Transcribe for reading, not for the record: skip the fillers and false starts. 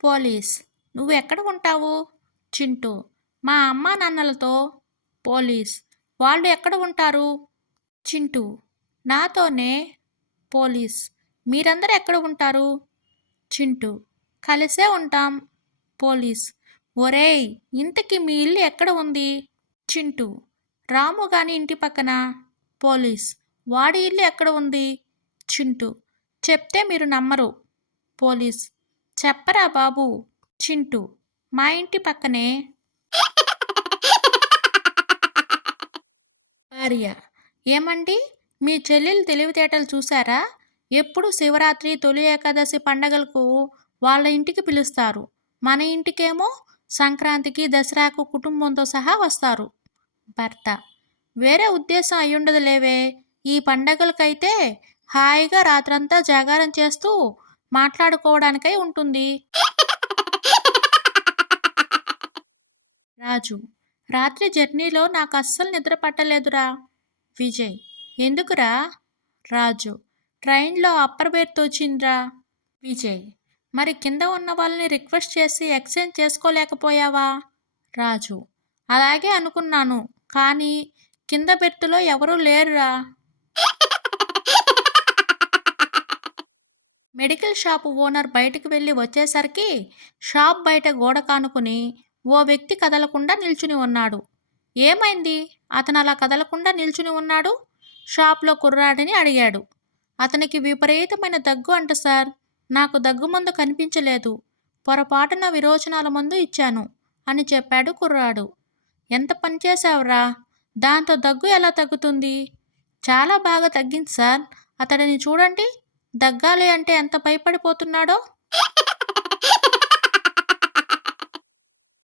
Police: నువ్వెక్కడ ఉంటావు? చింటూ: మా అమ్మా నాన్నలతో. పోలీస్: వాళ్ళు ఎక్కడ ఉంటారు? చింటూ: నాతోనే. పోలీస్: మీరందరూ ఎక్కడ ఉంటారు? చింటూ: కలిసే ఉంటాం. పోలీస్: ఒరేయ్, ఇంతకీ మీ ఇల్లు ఎక్కడ ఉంది? చింటూ: రాము గాని ఇంటి పక్కన. పోలీస్: వాడి ఇల్లు ఎక్కడ ఉంది? చింటూ: చెప్తే మీరు నమ్మరు. పోలీస్: చెప్పరా బాబు. చింటూ: మా ఇంటి పక్కనే. భార్య: ఏమండి, మీ చెల్లెలు తెలివితేటలు చూసారా? ఎప్పుడు శివరాత్రి, తొలి ఏకాదశి పండగలకు వాళ్ళ ఇంటికి పిలుస్తారు. మన ఇంటికేమో సంక్రాంతికి, దసరాకు కుటుంబంతో సహా వస్తారు. భర్త: వేరే ఉద్దేశం అయ్యుండదులేవే. ఈ పండగలకైతే హాయిగా రాత్రంతా జాగారం చేస్తూ మాట్లాడుకోవడానికై ఉంటుంది. రాజు: రాత్రి జర్నీలో నాకు అస్సలు నిద్ర పట్టలేదురా. విజయ్: ఎందుకురా? రాజు: ట్రైన్లో అప్పర్ బెర్త్ వచ్చిందిరా. విజయ్: మరి కింద ఉన్న వాళ్ళని రిక్వెస్ట్ చేసి ఎక్స్చేంజ్ చేసుకోలేకపోయావా? రాజు: అలాగే అనుకున్నాను, కానీ కింద బెర్తులో ఎవరూ లేరురా. మెడికల్ షాపు ఓనర్ బయటికి వెళ్ళి వచ్చేసరికి షాప్ బయట గోడ కానుకుని ఓ వ్యక్తి కదలకుండా నిల్చుని ఉన్నాడు. ఏమైంది, అతను అలా కదలకుండా నిల్చుని ఉన్నాడు? షాప్లో కుర్రాడిని అడిగాడు. అతనికి విపరీతమైన దగ్గు అంట సార్. నాకు దగ్గు మందు కనిపించలేదు. పొరపాటున విరోచనాల మందు ఇచ్చాను అని చెప్పాడు కుర్రాడు. ఎంత పని చేశావురా? దాంతో దగ్గు ఎలా తగ్గుతుంది? చాలా బాగా తగ్గింది సార్. అతడిని చూడండి, దగ్గాలి అంటే ఎంత భయపడిపోతున్నాడో.